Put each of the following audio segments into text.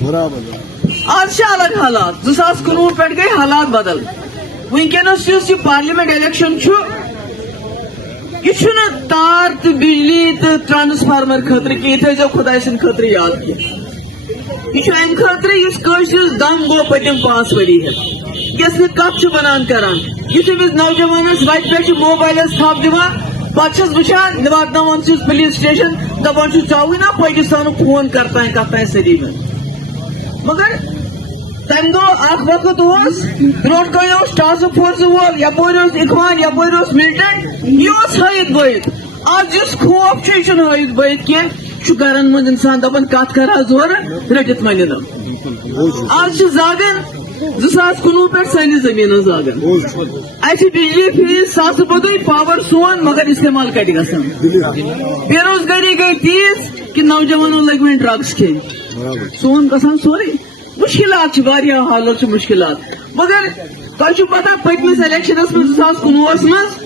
آج الگ حالات 2019 پہ گئی حالات بدل ونکس یہ پارلیمنٹ الیکشن یہ تار تو بجلی تو ٹرانسفارمر خاطر کی تھو خدا سند خاطر یاد کی یہ ام خاطر اس دم گو پتم 5 ؤری یس کت بنان کران یہ نوجوانس وتہ پہ موبائلس تھپ دان پہ وچان واتن پولیس سٹیشن دپان ژوی نا پاکستان فون کرتا سری میں مگر تمہ دہ وقت برو کن ٹاسک فورس وول یپور اخوان یپور ملٹنٹ یہ ہائت بہت آج اس خوف یہ ہائت بہت کی گرن من انسان دپان کت کرا زور رٹت من آج زاگن 2019 پہ سنس زمین زاگن اچھے بجلی فیس ساس بدی پاور سون مگر استعمال کٹ گا بے روزگاری گئی تیز کہ نوجوانوں لگ وی ڈرگس کھین سون گھان سوری مشکلات حالت مشکلات مگر تہ پتہ پتمس الیکشنس من 2019 مز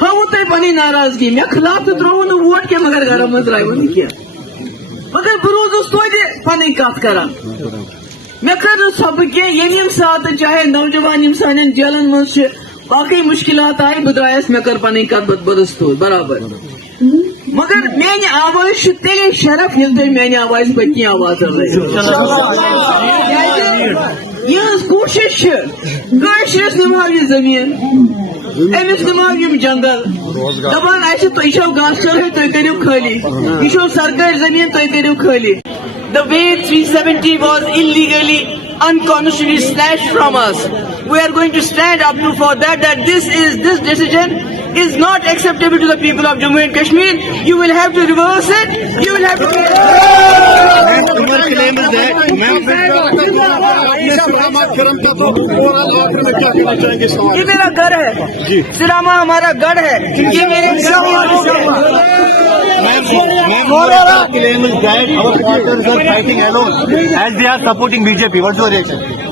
ہاو تہ پنی ناراضگی مے خلاف تو ترو نا ووٹ کی مگر گھر مز درائیو نا کی مگر بہ روزس توتہ پن کت کران مے کر سبق یم سات چاہے نوجوان سان جیلن مز باقی مشکلات آئی بہ درائس مے کر پن کت بدس تو برابر مگر میانہ آواز تیلے شرف یل تھی میانہ آواز پتنی آواز یہ کوشش کاشرس نمو یہ زمین امس نمو یم جنگل دپان یہ گاس چرہ تھی کرو خالی یہ سرکاری زمین تھی کرو خالی The way 370 was illegally, unconstitutionally snatched from us. We are going to stand up for that this decision is not acceptable to the people of Jammu and Kashmir. You will have to reverse it. You will have to یہ میرا گھر ہے سراما ہمارا گڑھ ہے یہ میرے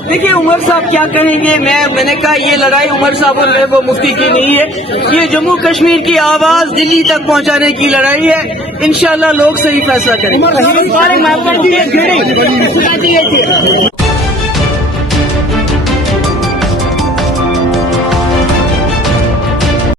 دیکھیے عمر صاحب کیا کہیں گے میں نے کہا یہ لڑائی عمر صاحب اور ریب مفتی کی نہیں ہے یہ جموں کشمیر کی آواز دلی تک پہنچانے کی لڑائی ہے انشاءاللہ لوگ صحیح فیصلہ کریں گے